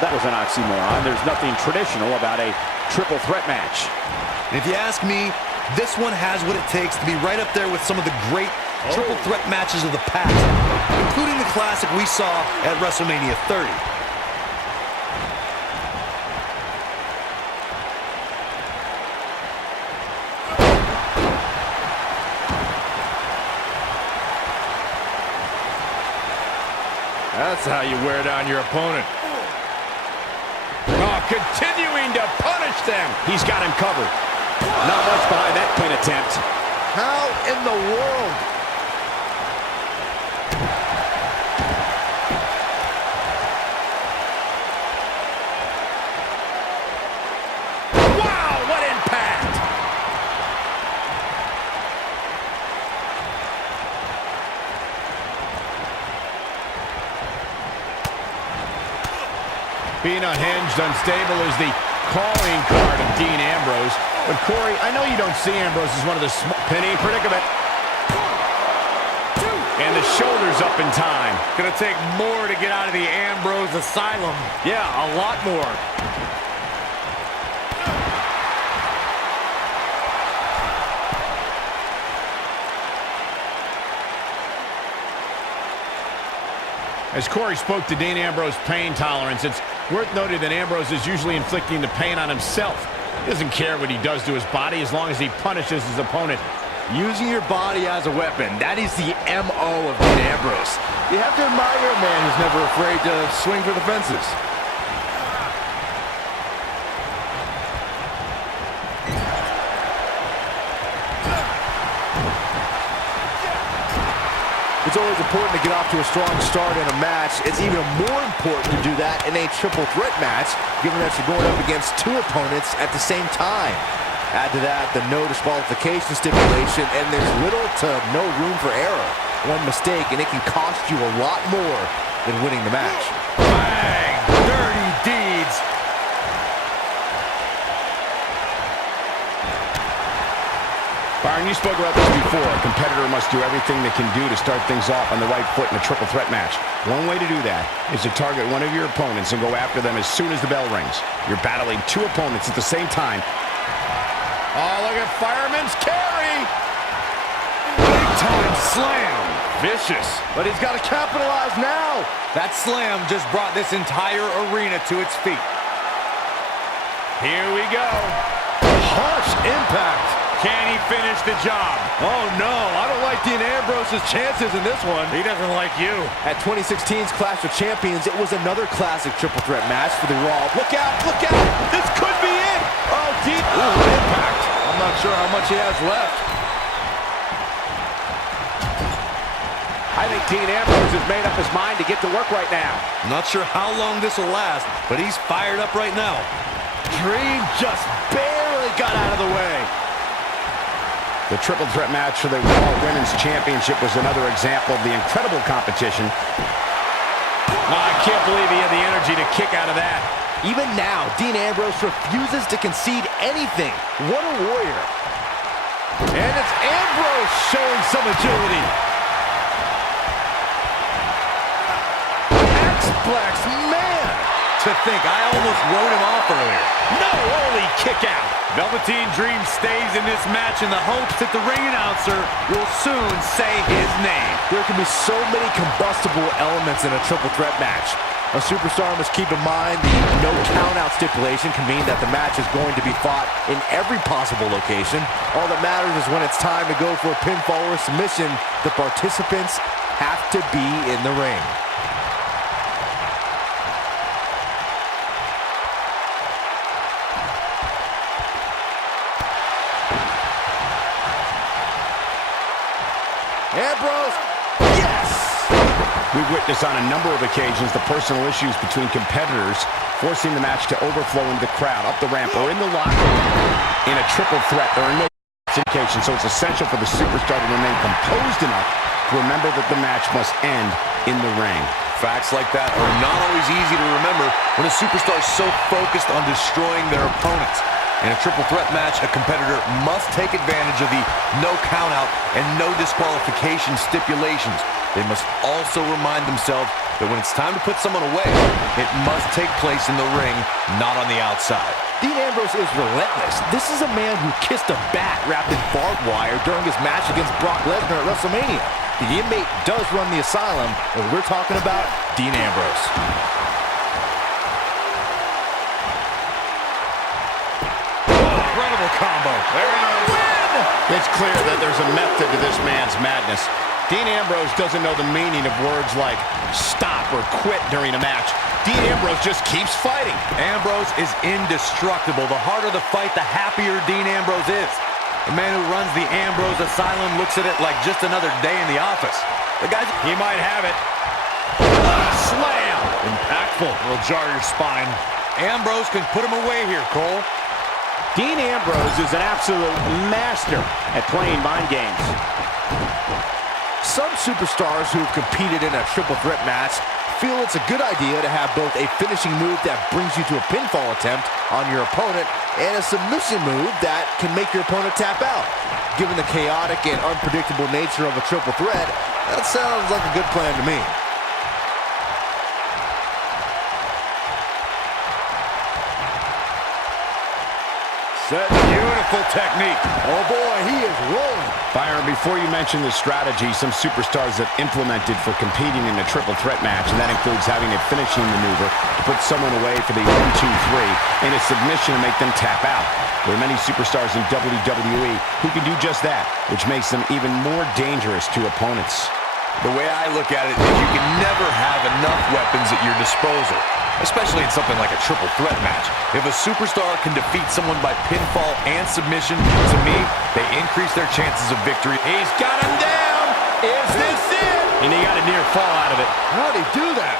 That was an oxymoron. There's nothing traditional about a triple threat match. And if you ask me, this one has what it takes to be right up there with some of the great triple threat matches of the past, including the classic we saw at WrestleMania 30. That's how you wear down your opponent. Oh, continuing to punish them. He's got him covered. Not much behind that pin attempt. How in the world? Wow, what impact! Being unhinged, unstable is the calling card of Dean Ambrose. But Corey, I know you don't see Ambrose as one of the pinning predicament. And the shoulders up in time. Gonna take more to get out of the Ambrose asylum. Yeah, a lot more. As Corey spoke to Dean Ambrose's pain tolerance, it's worth noting that Ambrose is usually inflicting the pain on himself. He doesn't care what he does to his body as long as he punishes his opponent. Using your body as a weapon, that is the M.O. of Dean Ambrose. You have to admire a man who's never afraid to swing for the fences. It's always important to get off to a strong start in a match. It's even more important to do that in a triple threat match, given that you're going up against two opponents at the same time. Add to that the no disqualification stipulation, and there's little to no room for error. One mistake, and it can cost you a lot more than winning the match. Bang! Dirty deeds! Byron, you spoke about this before. A competitor must do everything they can do to start things off on the right foot in a triple threat match. One way to do that is to target one of your opponents and go after them as soon as the bell rings. You're battling two opponents at the same time. Oh, look at Fireman's carry! Big time slam! Vicious. But he's got to capitalize now! That slam just brought this entire arena to its feet. Here we go. Harsh impact. Can he finish the job? Oh, no. I don't like Dean Ambrose's chances in this one. He doesn't like you. At 2016's Clash of Champions, it was another classic triple threat match for the Raw. Look out! Look out! This could be it. Oh, deep. Ooh, impact. I'm not sure how much he has left. I think Dean Ambrose has made up his mind to get to work right now. I'm not sure how long this will last, but he's fired up right now. Dream just barely got out of the way. The triple threat match for the Raw Women's Championship was another example of the incredible competition. I can't believe he had the energy to kick out of that. Even now, Dean Ambrose refuses to concede anything. What a warrior. And it's Ambrose showing some agility. X-Plex, man! To think, I almost wrote him off earlier. No, holy kick out. Velveteen Dream stays in this match in the hopes that the ring announcer will soon say his name. There can be so many combustible elements in a triple threat match. A superstar must keep in mind the no count-out stipulation can mean that the match is going to be fought in every possible location. All that matters is when it's time to go for a pinfall or submission, the participants have to be in the ring. Ambrose, yes! We've witnessed on a number of occasions the personal issues between competitors forcing the match to overflow into the crowd, up the ramp, or in the locker room. In a triple threat, there are no indications, so it's essential for the superstar to remain composed enough to remember that the match must end in the ring. Facts like that are not always easy to remember when a superstar is so focused on destroying their opponents. In a triple threat match, a competitor must take advantage of the no countout and no disqualification stipulations. They must also remind themselves that when it's time to put someone away, it must take place in the ring, not on the outside. Dean Ambrose is relentless. This is a man who kissed a bat wrapped in barbed wire during his match against Brock Lesnar at WrestleMania. The inmate does run the asylum, and we're talking about Dean Ambrose. Incredible combo. Very nice. It's clear that there's a method to this man's madness. Dean Ambrose doesn't know the meaning of words like stop or quit during a match. Dean Ambrose just keeps fighting. Ambrose is indestructible. The harder the fight, the happier Dean Ambrose is. The man who runs the Ambrose Asylum looks at it like just another day in the office. The guy's... He might have it. Slam! Impactful. Will jar your spine. Ambrose can put him away here, Cole. Dean Ambrose is an absolute master at playing mind games. Some superstars who've competed in a triple threat match feel it's a good idea to have both a finishing move that brings you to a pinfall attempt on your opponent and a submission move that can make your opponent tap out. Given the chaotic and unpredictable nature of a triple threat, that sounds like a good plan to me. Beautiful technique. Oh boy, he is rolling. Byron, before you mention the strategy some superstars have implemented for competing in a triple threat match, and that includes having a finishing maneuver to put someone away for the 1, 2, 3, and a submission to make them tap out. There are many superstars in WWE who can do just that, which makes them even more dangerous to opponents. The way I look at it is you can never have enough weapons at your disposal, especially in something like a triple threat match. If a superstar can defeat someone by pinfall and submission, to me, they increase their chances of victory. He's got him down! Is this it? And he got a near fall out of it. How'd he do that?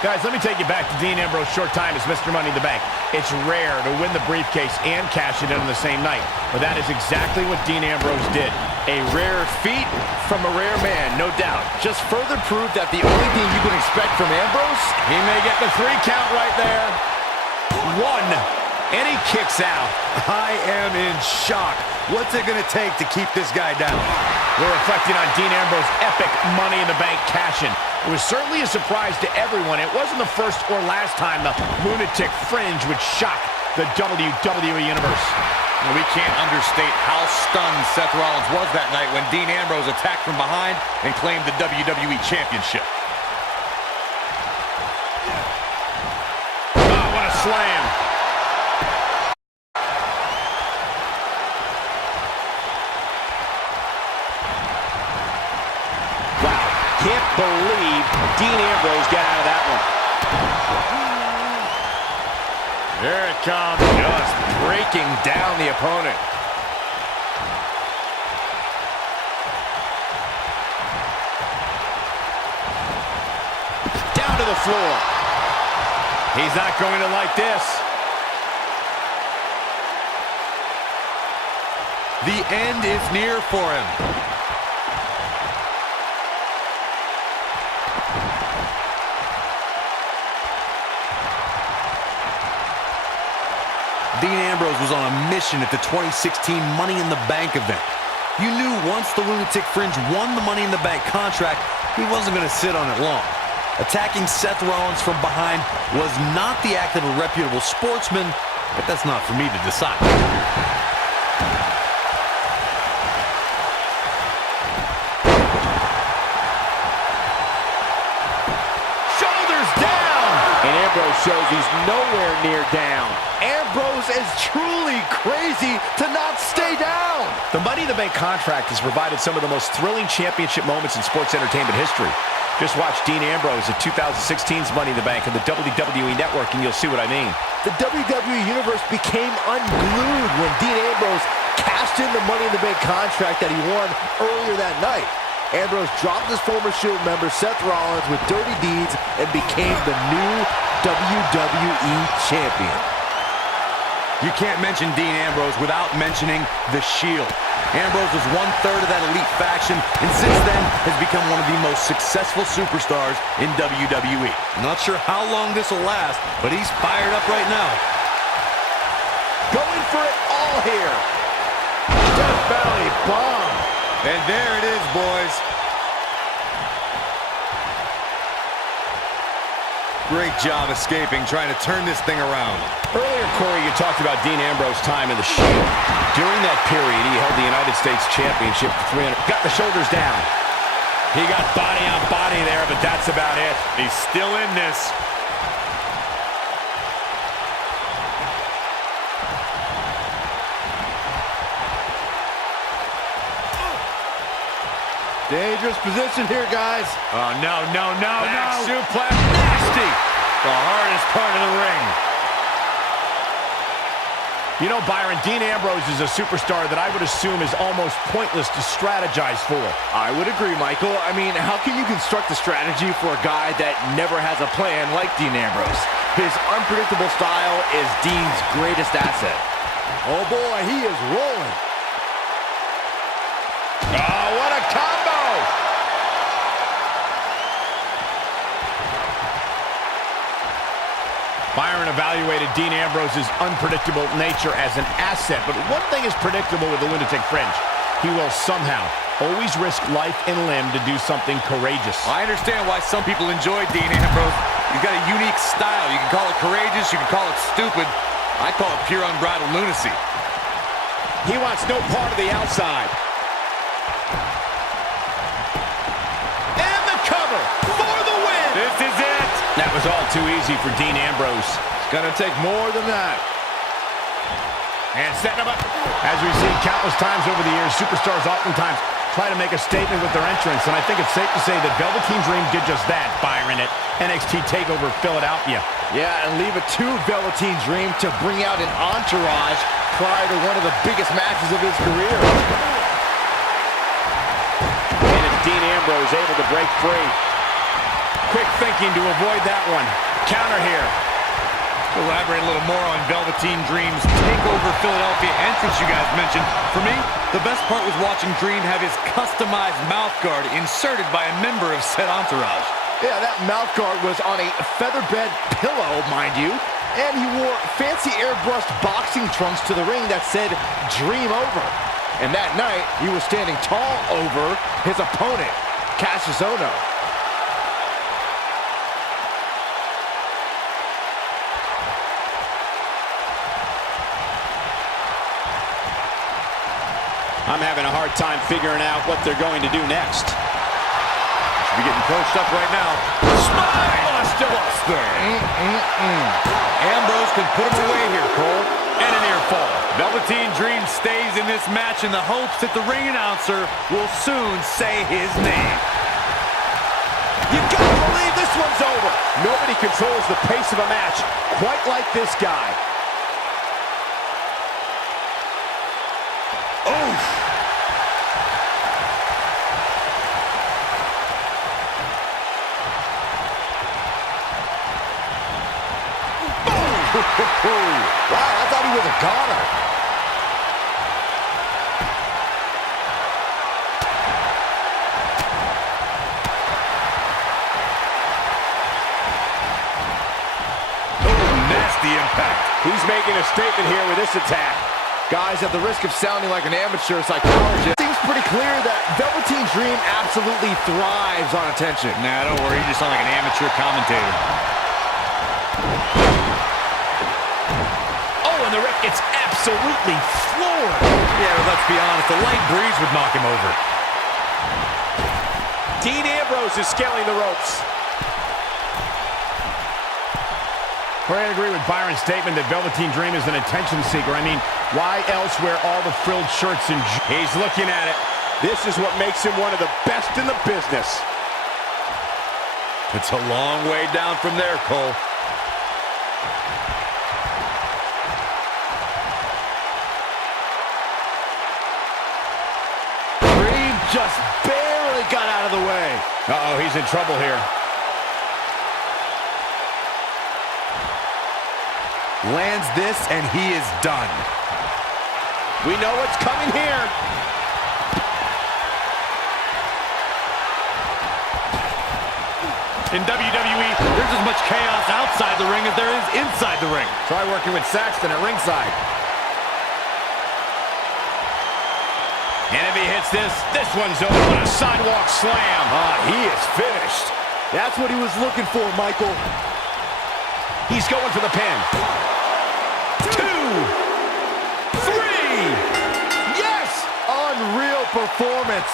Guys, let me take you back to Dean Ambrose's short time as Mr. Money in the Bank. It's rare to win the briefcase and cash it in on the same night, but that is exactly what Dean Ambrose did. A rare feat from a rare man, no doubt. Just further proof that the only thing you can expect from Ambrose, he may get the 3 count right there. 1, and he kicks out. I am in shock. What's it going to take to keep this guy down? We're reflecting on Dean Ambrose's epic Money in the Bank cash-in. It was certainly a surprise to everyone. It wasn't the first or last time the lunatic fringe would shock the WWE Universe. And we can't understate how stunned Seth Rollins was that night when Dean Ambrose attacked from behind and claimed the WWE Championship. Oh, what a slam. Wow, can't believe Dean Ambrose got out of that one. here it comes, just breaking down the opponent. Down to the floor. He's not going to like this. The end is near for him. Dean Ambrose was on a mission at the 2016 Money in the Bank event. You knew once the Lunatic Fringe won the Money in the Bank contract, he wasn't going to sit on it long. Attacking Seth Rollins from behind was not the act of a reputable sportsman, but that's not for me to decide. Shoulders down! And Ambrose shows he's nowhere near down. Ambrose is truly crazy to not stay down. The Money in the Bank contract has provided some of the most thrilling championship moments in sports entertainment history. Just watch Dean Ambrose at 2016's Money in the Bank on the WWE Network and you'll see what I mean. The WWE Universe became unglued when Dean Ambrose cashed in the Money in the Bank contract that he won earlier that night. Ambrose dropped his former Shield member Seth Rollins with dirty deeds and became the new WWE Champion. You can't mention Dean Ambrose without mentioning the Shield. Ambrose was 1/3 of that elite faction, and since then has become one of the most successful superstars in WWE. Not sure how long this will last, but he's fired up right now. going for it all here. Death Valley bomb. And there it is, boys. Great job escaping, trying to turn this thing around. Earlier, Corey, you talked about Dean Ambrose's time in the Shield. During that period, he held the United States Championship for 300. Got the shoulders down. He got body on body there, but that's about it. He's still in this. Dangerous position here, guys. Oh, no. Back suplex, nasty. The hardest part of the ring. You know, Byron, Dean Ambrose is a superstar that I would assume is almost pointless to strategize for. I would agree, Michael. I mean, how can you construct a strategy for a guy that never has a plan like Dean Ambrose? His unpredictable style is Dean's greatest asset. Oh, boy, he is rolling. Oh, what a combo! Byron evaluated Dean Ambrose's unpredictable nature as an asset, but one thing is predictable with the Lunatic Fringe. He will somehow always risk life and limb to do something courageous. I understand why some people enjoy Dean Ambrose. He's got a unique style. You can call it courageous, you can call it stupid. I call it pure unbridled lunacy. He wants no part of the outside. And the cover for the win. This is it. That was all too easy for Dean Ambrose. It's going to take more than that. And setting him up. As we've seen countless times over the years, superstars oftentimes try to make a statement with their entrance, and I think it's safe to say that Velveteen Dream did just that, Byron, at NXT TakeOver Philadelphia. Yeah, and leave it to Velveteen Dream to bring out an entourage prior to one of the biggest matches of his career. And it's Dean Ambrose able to break free. Quick thinking to avoid that one. Counter here. To elaborate a little more on Velveteen Dream's TakeOver Philadelphia entrance you guys mentioned. For me, the best part was watching Dream have his customized mouth guard inserted by a member of said entourage. Yeah, that mouth guard was on a featherbed pillow, mind you, and he wore fancy airbrushed boxing trunks to the ring that said Dream Over. And that night, he was standing tall over his opponent, Cassius Ohno. I'm having a hard time figuring out what they're going to do next. Should be getting close up right now. Spinebuster! Ambrose can put him away here, Cole. And a near fall. Velveteen Dream stays in this match in the hopes that the ring announcer will soon say his name. You gotta believe this one's over. Nobody controls the pace of a match quite like this guy. Wow, I thought he was a goner. Nasty impact. He's making a statement here with this attack. Guys, at the risk of sounding like an amateur psychologist, it seems pretty clear that Velveteen Dream absolutely thrives on attention. Nah, don't worry, you just sound like an amateur commentator. Oh, and the ref gets absolutely floored. Yeah, but let's be honest, a light breeze would knock him over. Dean Ambrose is scaling the ropes. I agree with Byron's statement that Velveteen Dream is an attention seeker. I mean, why else wear all the frilled shirts and... He's looking at it. This is what makes him one of the best in the business. It's a long way down from there, Cole. Dream just barely got out of the way. Uh-oh, he's in trouble here. Lands this, and he is done. We know what's coming here. In WWE, there's as much chaos outside the ring as there is inside the ring. Try working with Saxton at ringside. And if he hits this, this one's over. What a sidewalk slam. He is finished. That's what he was looking for, Michael. He's going for the pin. 2, 3. Yes! Unreal performance.